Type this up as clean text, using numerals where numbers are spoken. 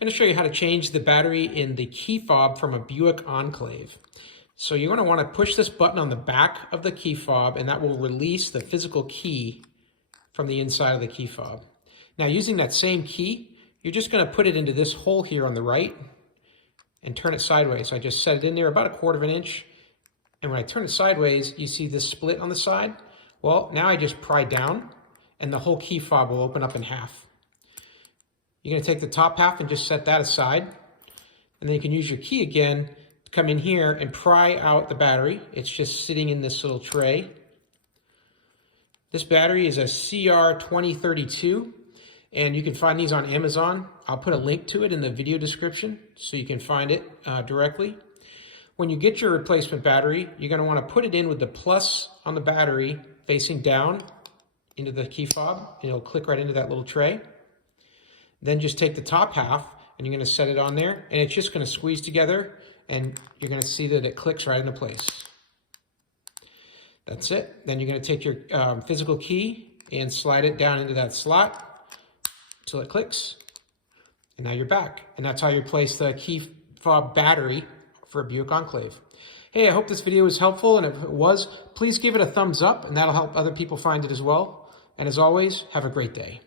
going to show you how to change the battery in the key fob from a Buick Enclave. So you're going to want to push this button on the back of the key fob, and that will release the physical key from the inside of the key fob. Now, using that same key, you're just going to put it into this hole here on the right and turn it sideways. I just set it in there about 1/4 inch. And when I turn it sideways, you see this split on the side. Well, now I just pry down and the whole key fob will open up in half. You're going to take the top half and just set that aside. And then you can use your key again to come in here and pry out the battery. It's just sitting in this little tray. This battery is a CR2032, and you can find these on Amazon. I'll put a link to it in the video description so you can find it directly. When you get your replacement battery, you're going to want to put it in with the plus on the battery facing down into the key fob, and it'll click right into that little tray. Then just take the top half and you're going to set it on there, and it's just going to squeeze together, and you're going to see that it clicks right into place. That's it. Then you're going to take your physical key and slide it down into that slot until it clicks, and now you're back. And that's how you replace the key fob battery for a Buick Enclave. Hey, I hope this video was helpful, and if it was, please give it a thumbs up, and that'll help other people find it as well. And as always, have a great day.